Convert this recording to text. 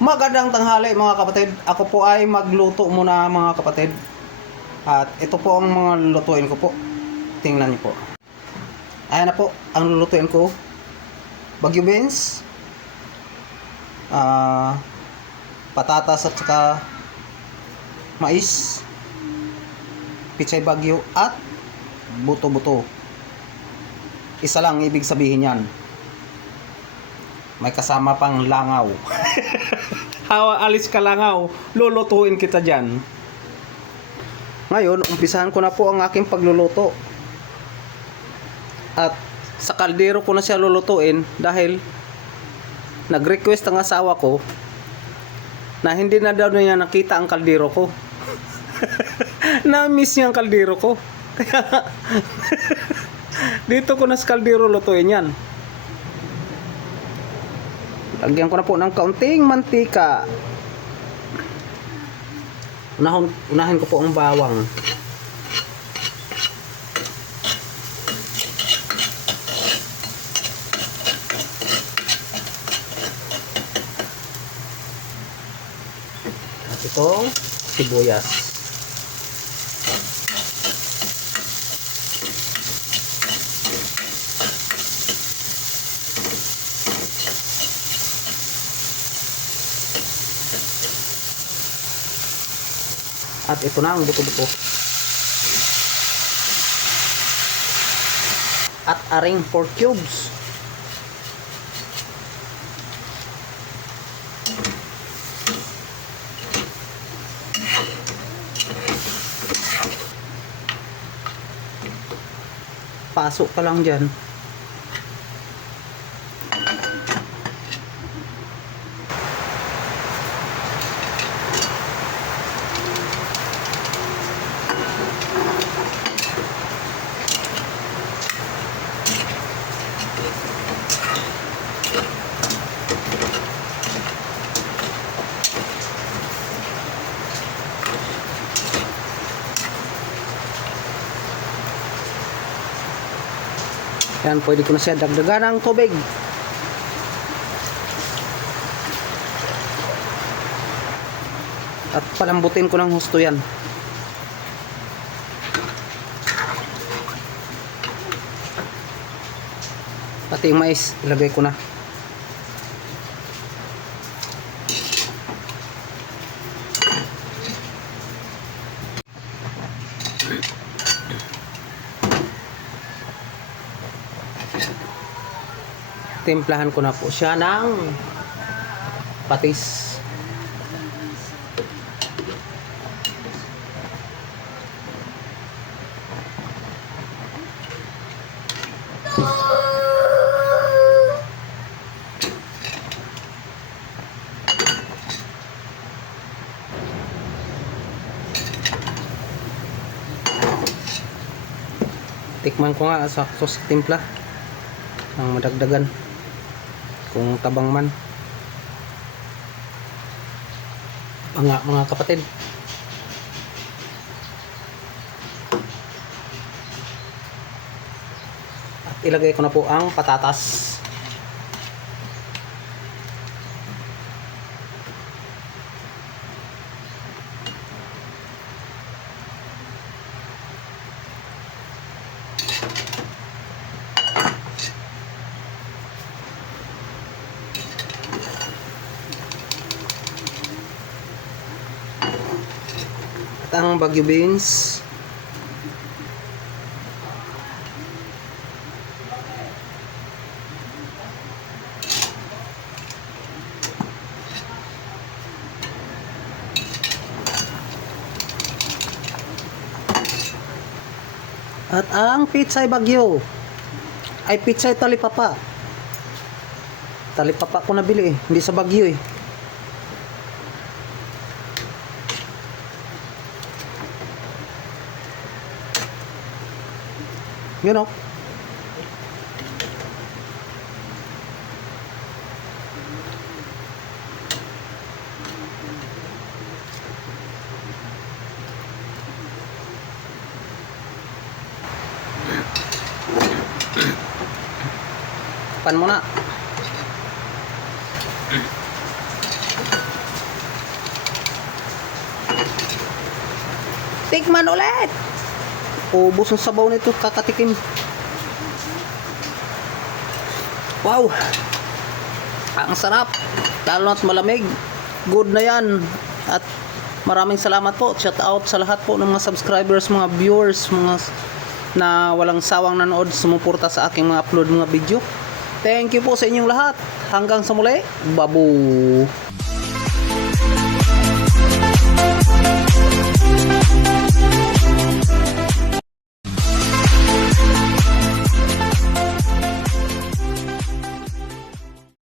Magandang tanghali mga kapatid. Ako po ay magluto muna mga kapatid. At ito po ang mga lulutuin ko po. Tingnan niyo po. Ayan na po ang lulutuin ko. Bagyo beans. Ah, patatas at saka mais. Pichay bagyo at buto-buto. Isa lang ibig sabihin yan. May kasama pang langaw. Hawa, alis ka langaw. Lulutuin kita dyan. Ngayon, umpisahan ko na po ang aking pagluluto. At sa kaldero ko na siya lulutuin dahil nag-request ang asawa ko na hindi na daw niya nakita ang kaldero ko. Na-miss niya ang kaldero ko. Kaya dito ko na sa kaldero lutuin yan. Lagyan ko na po ng kaunting mantika. Unahon, unahin ko po ang bawang. At itong sibuyas. At ito na ang buto-buto. At aring 4 cubes. Pasok ka lang dyan. Yan, pwede ko na siya dagdagan ng tubig. At palambutin ko ng husto yan. Pati yung mais, ilagay ko na. Timplahan ko na po siya ng patis. Tikman ko nga sa sauce timpla ang madagdagan kung tabang man. Mga mga kapatid. At ilagay ko na po ang patatas ang bagyo beans. At ang pitsay bagyo ay pitsay talipapa. Talipapa ko nabili eh. Hindi sa bagyo eh Yun know? Pan mo. Tikman ulit. Ubus ng sabaw nito, kakatikim. Wow! Ang sarap! Lalo na't malamig. Good na yan. At maraming salamat po. Shout out sa lahat po ng mga subscribers, mga viewers, mga na walang sawang nanood, sumuporta sa aking mga upload mga video. Thank you po sa inyong lahat. Hanggang sa muli. Babu!